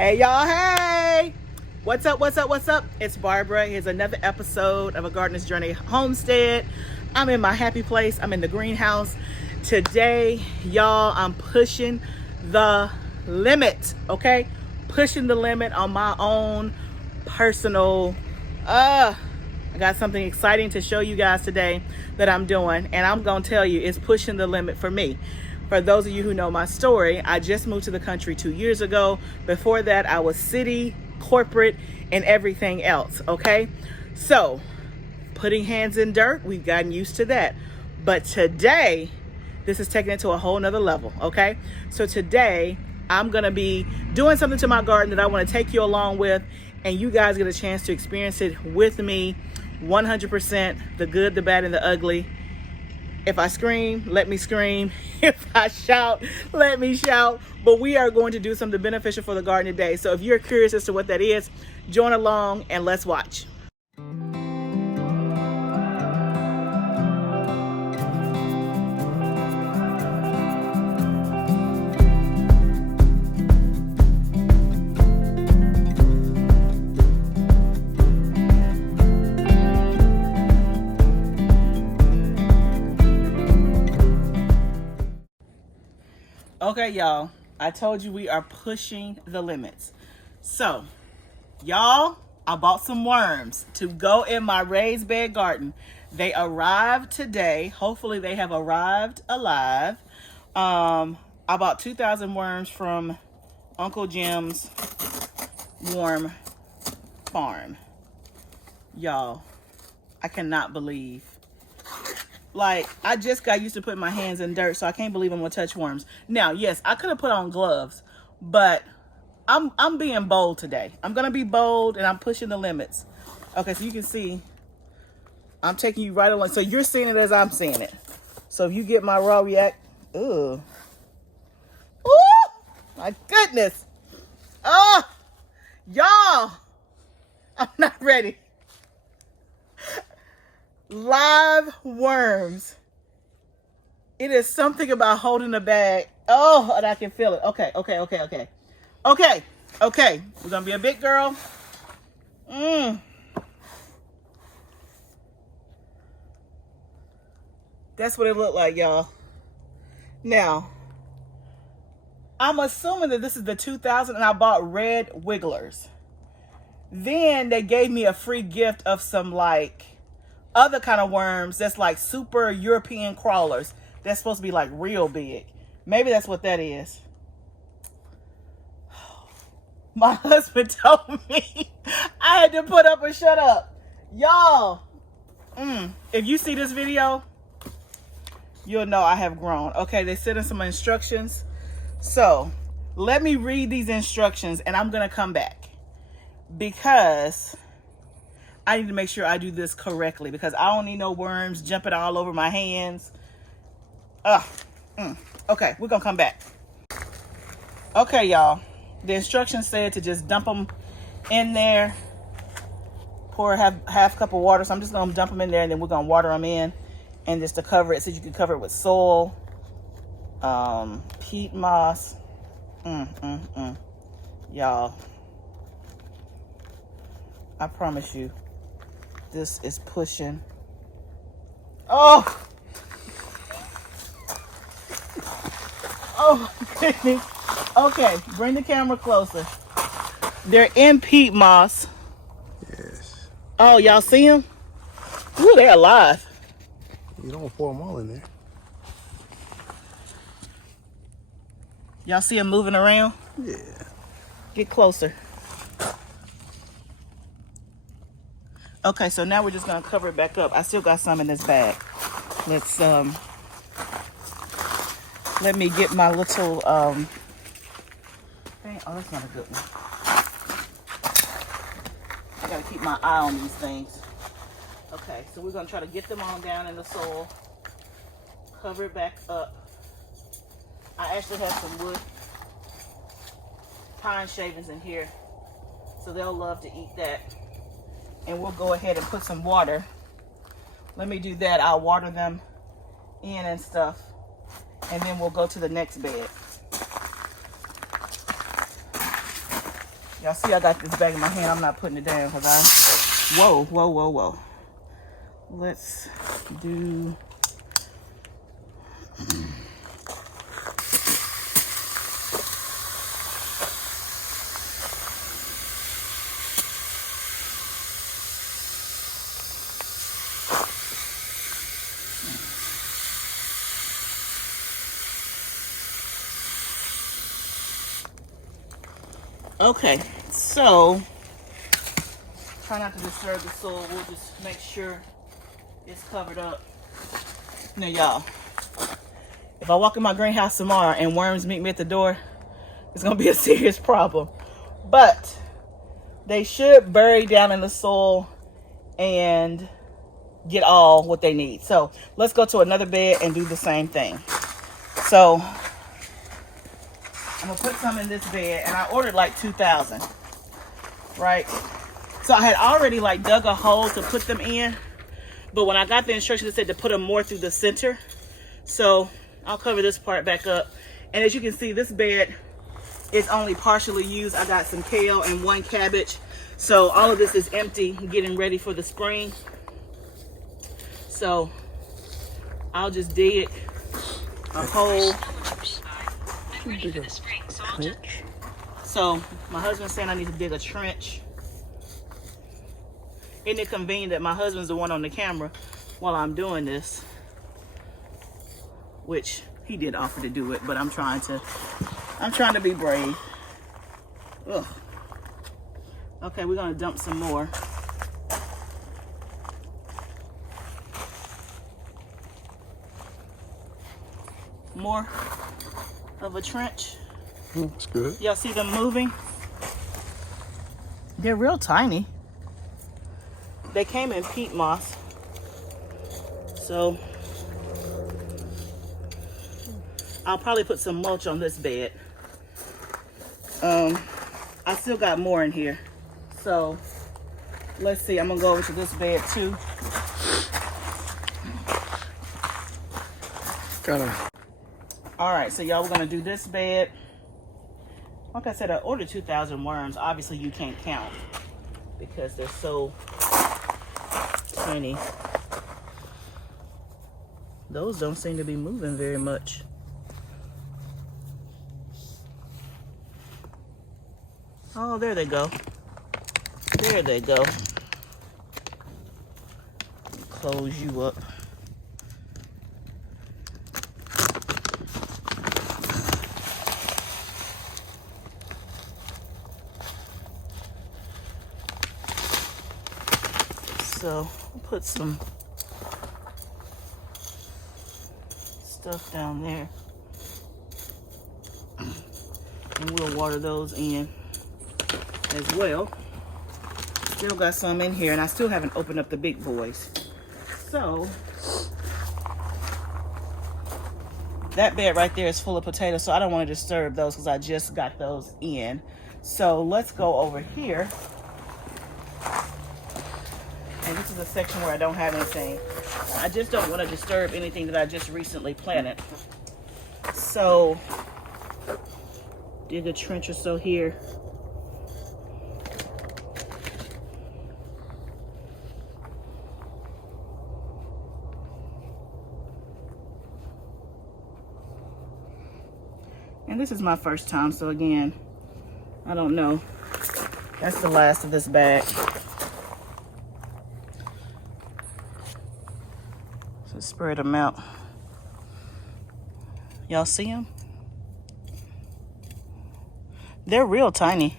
Hey y'all, hey! What's up, what's up, what's up? It's Barbara. Here's another episode of A Gardener's Journey Homestead. I'm in my happy place. I'm in the greenhouse. Today, y'all, I'm pushing the limit, okay? Pushing the limit on my own personal, I got something exciting to show you guys today that I'm doing, and I'm gonna tell you it's pushing the limit for me. For those of you who know my story, I just moved to the country 2 years ago. Before that, I was city, corporate, and everything else, okay? So, putting hands in dirt, we've gotten used to that. But today, this is taking it to a whole nother level, okay? So today, I'm gonna be doing something to my garden that I wanna take you along with, and you guys get a chance to experience it with me, 100%, the good, the bad, and the ugly. If I scream, let me scream. If I shout, let me shout. But we are going to do something beneficial for the garden today. So if you're curious as to what that is, join along and let's watch. Okay, y'all, I told you we are pushing the limits. So, y'all, I bought some worms to go in my raised bed garden. They arrived today. Hopefully they have arrived alive. I bought 2,000 worms from Uncle Jim's worm farm. Y'all, I cannot believe. Like, I just got used to putting my hands in dirt, so I can't believe I'm gonna touch worms. Now, yes, I could have put on gloves, but I'm being bold today. I'm gonna be bold, and I'm pushing the limits. Okay, so you can see, I'm taking you right along. So you're seeing it as I'm seeing it. So if you get my raw react, ooh, my goodness, y'all, I'm not ready. Live worms. It is something about holding a bag. Oh, and I can feel it. Okay. We're gonna be a big girl. That's what it looked like, y'all. Now, I'm assuming that this is the 2000, and I bought red wigglers. Then they gave me a free gift of some like other kind of worms that's like super European crawlers. That's supposed to be like real big. Maybe that's what that is. My husband told me I had to put up or shut up. Y'all, if you see this video, you'll know I have grown. Okay, they sent us some instructions. So let me read these instructions and I'm gonna come back because I need to make sure I do this correctly because I don't need no worms jumping all over my hands. Okay, we're gonna come back. Okay, y'all. The instructions said to just dump them in there. Pour half cup of water. So I'm just gonna dump them in there and then we're gonna water them in. And just to cover it, so you can cover it with soil, peat moss. Y'all, I promise you, this is pushing. Oh, goodness. Okay, bring the camera closer. They're in peat moss. Yes. Oh, y'all see them? Ooh, they're alive. You don't pour them all in there. Y'all see them moving around? Yeah. Get closer. Okay, so now we're just gonna cover it back up. I still got some in this bag. Let's let me get my little oh, that's not a good one. I gotta keep my eye on these things. Okay, so we're gonna try to get them on down in the soil. Cover it back up. I actually have some wood pine shavings in here, so they'll love to eat that. And we'll go ahead and put some water. Let me do that. I'll water them in and stuff, and then we'll go to the next bed. Y'all see I got this bag in my hand. I'm not putting it down because whoa. Let's do... Okay, so try not to disturb the soil. We'll just make sure it's covered up. Now, y'all, if I walk in my greenhouse tomorrow and worms meet me at the door, it's gonna be a serious problem. But they should bury down in the soil and get all what they need. So let's go to another bed and do the same thing. So I'm gonna put some in this bed, and I ordered like 2,000, right? So I had already like dug a hole to put them in, but when I got the instructions, it said to put them more through the center. So I'll cover this part back up. And as you can see, this bed is only partially used. I got some kale and 1 cabbage. So all of this is empty, getting ready for the spring. So I'll just dig a hole. So my husband's saying I need to dig a trench. Isn't it convenient that my husband's the one on the camera while I'm doing this? Which he did offer to do it, but I'm trying to be brave. Ugh. Okay, we're gonna dump some more. More of a trench. That's good. Y'all see them moving? They're real tiny. They came in peat moss. So I'll probably put some mulch on this bed. I still got more in here. So let's see, I'm gonna go over to this bed too. All right, so y'all, we're gonna do this bed. Like I said, I ordered 2,000 worms. Obviously you can't count because they're so tiny. Those don't seem to be moving very much. Oh, there they go. There they go. Close you up. So I'll put some stuff down there. And we'll water those in as well. Still got some in here, and I still haven't opened up the big boys. So that bed right there is full of potatoes, so I don't want to disturb those because I just got those in. So let's go over here. And this is a section where I don't have anything. I just don't want to disturb anything that I just recently planted. So dig a trench or so here. And this is my first time, so again, I don't know. That's the last of this bag. So spread them out. Y'all see them? They're real tiny.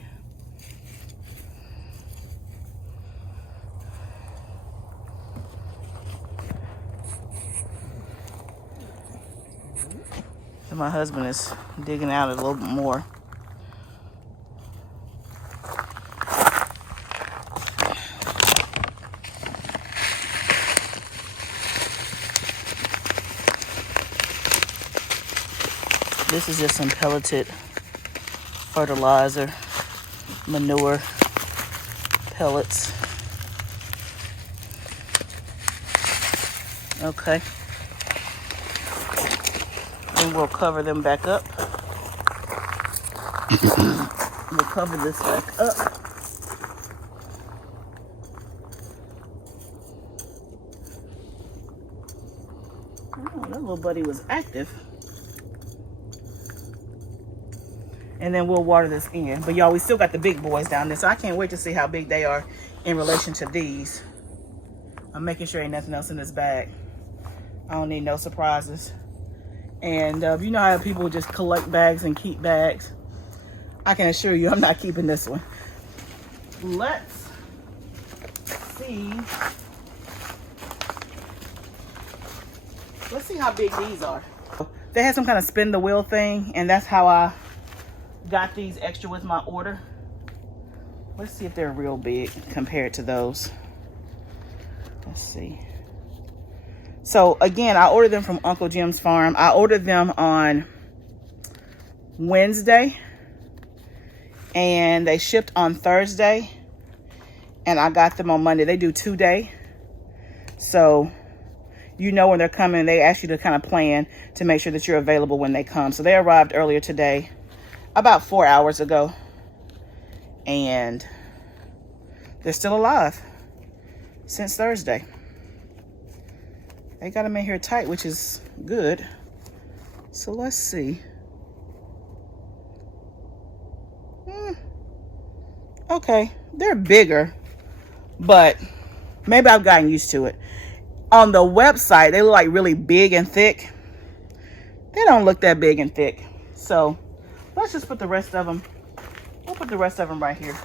And my husband is digging out a little bit more. This is just some pelleted fertilizer, manure, pellets. Okay. Then we'll cover them back up. We'll cover this back up. Oh, that little buddy was active. And then we'll water this in. But y'all, we still got the big boys down there, so I can't wait to see how big they are in relation to these. I'm making sure ain't nothing else in this bag. I don't need no surprises. And you know how people just collect bags and keep bags? I can assure you I'm not keeping this one. Let's see. Let's see how big these are. They had some kind of spin the wheel thing, and that's how I got these extra with my order. Let's see if they're real big compared to those. Let's see. So again, I ordered them from Uncle Jim's farm. I ordered them on Wednesday and they shipped on Thursday, and I got them on Monday. They do 2-day. So you know when they're coming. They ask you to kind of plan to make sure that you're available when they come. So they arrived earlier today, about 4 hours ago, and they're still alive since Thursday. They got them in here tight, which is good. So let's see. Okay, they're bigger, but maybe I've gotten used to it. On the website, they look like really big and thick. They don't look that big and thick. So let's just put the rest of them. We'll put the rest of them right here.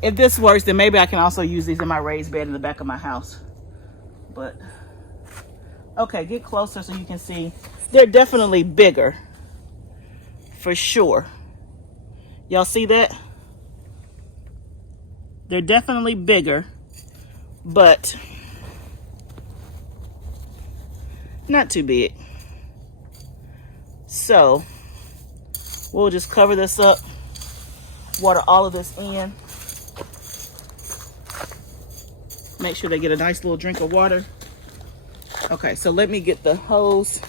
If this works, then maybe I can also use these in my raised bed in the back of my house. But, okay, get closer so you can see. They're definitely bigger, for sure. Y'all see that? They're definitely bigger, but not too big. So, we'll just cover this up, water all of this in. Make sure they get a nice little drink of water. Okay, so let me get the hose.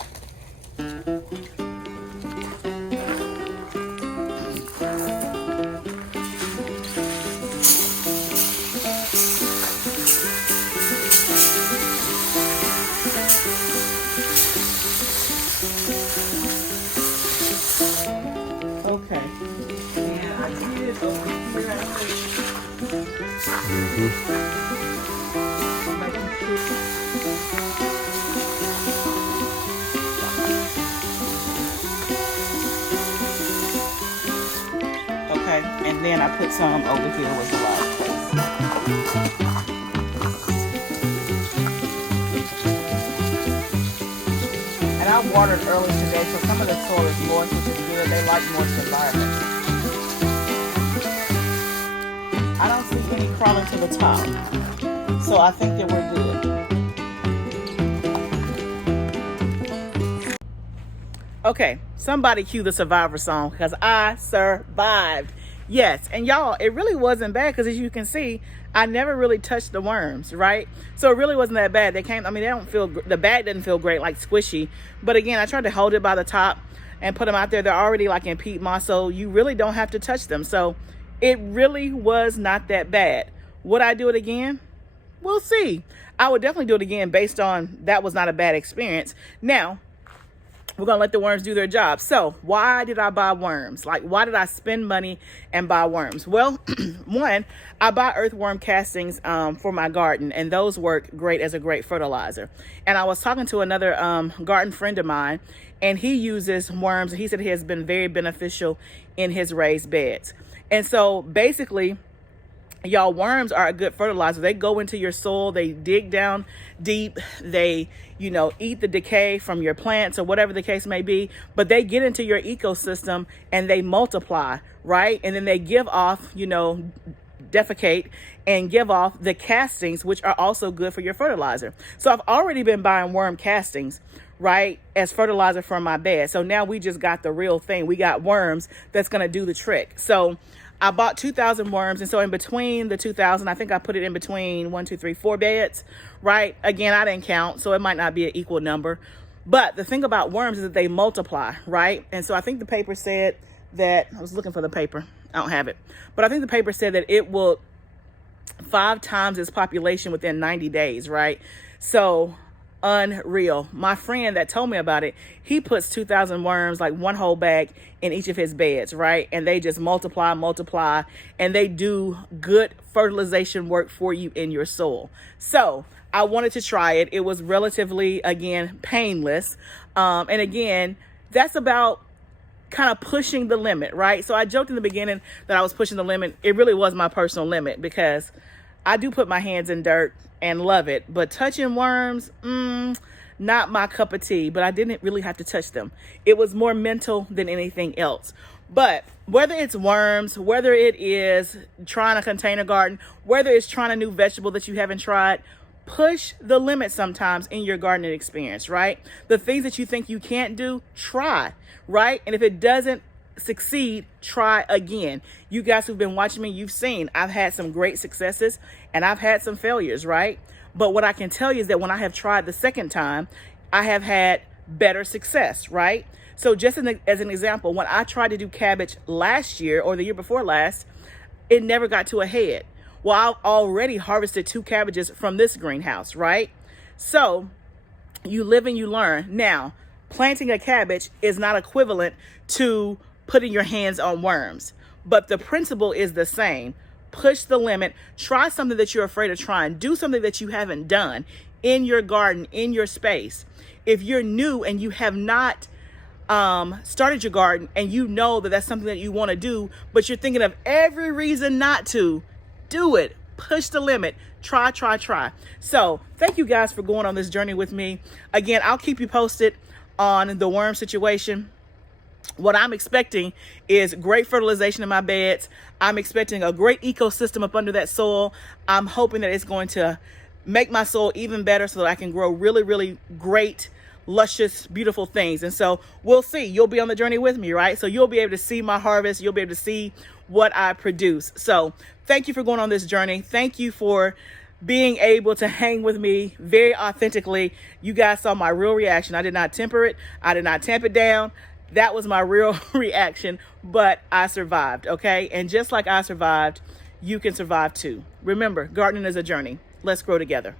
Okay. And I did over here, I think. Okay, and then I put some over here was the last place. And I watered early today, so some of the soil is moist, which is good. They like moist environments. I don't see any crawling to the top, so I think that we're good. Okay, somebody cue the Survivor song, because I survived. Yes, and y'all, it really wasn't bad, because as you can see, I never really touched the worms, right? So it really wasn't that bad. They came, I mean, they don't feel, the bag doesn't feel great, like squishy. But again, I tried to hold it by the top and put them out there. They're already like in peat moss, so you really don't have to touch them. So it really was not that bad. Would I do it again? We'll see. I would definitely do it again based on that was not a bad experience. Now, we're going to let the worms do their job. So why did I buy worms? Like, why did I spend money and buy worms? Well, one, I buy earthworm castings for my garden, and those work great as a great fertilizer. And I was talking to another garden friend of mine, and he uses worms. He said it has been very beneficial in his raised beds. And so basically, y'all, worms are a good fertilizer. They go into your soil, they dig down deep, they, you know, eat the decay from your plants or whatever the case may be, but they get into your ecosystem and they multiply, right? And then they give off, you know, defecate and give off the castings, which are also good for your fertilizer. So I've already been buying worm castings, right, as fertilizer for my bed. So now we just got the real thing. We got worms that's going to do the trick. So I bought 2,000 worms, and so in between the 2,000, I think I put it in between 1, 2, 3, 4 beds, right? Again, I didn't count, so it might not be an equal number, But the thing about worms is that they multiply, right? And so I think the paper said that, I was looking for the paper, I don't have it, but I think the paper said that it will 5 times its population within 90 days, right? So unreal. My friend that told me about it, he puts 2,000 worms, like one whole bag, in each of his beds, right? And they just multiply, and they do good fertilization work for you in your soil. So I wanted to try it. It was relatively, again, painless. And again, that's about kind of pushing the limit, right? So I joked in the beginning that I was pushing the limit. It really was my personal limit, because I do put my hands in dirt and love it, but touching worms, not my cup of tea. But I didn't really have to touch them. It was more mental than anything else. But whether it's worms, whether it is trying a container garden, whether it's trying a new vegetable that you haven't tried, push the limit sometimes in your gardening experience, right? The things that you think you can't do, try, right? And if it doesn't succeed, try again. You guys who've been watching me, you've seen I've had some great successes and I've had some failures, right? But what I can tell you is that when I have tried the second time, I have had better success, right? So just as an example, when I tried to do cabbage last year or the year before last, it never got to a head. Well, I've already harvested 2 cabbages from this greenhouse, right? So you live and you learn. Now, planting a cabbage is not equivalent to putting your hands on worms, but the principle is the same. Push the limit. Try something that you're afraid of trying. Do something that you haven't done in your garden, in your space. If you're new and you have not started your garden, and you know that that's something that you want to do, but you're thinking of every reason not to, do it. Push the limit. Try. So thank you guys for going on this journey with me. Again, I'll keep you posted on the worm situation. What I'm expecting is great fertilization in my beds. I'm expecting a great ecosystem up under that soil. I'm hoping that it's going to make my soil even better so that I can grow really, really great, luscious, beautiful things. And so we'll see. You'll be on the journey with me, right? So you'll be able to see my harvest. You'll be able to see what I produce. So thank you for going on this journey. Thank you for being able to hang with me very authentically. You guys saw my real reaction. I did not temper it. I did not tamp it down. That was my real reaction, but I survived, okay? And just like I survived, you can survive too. Remember, gardening is a journey. Let's grow together.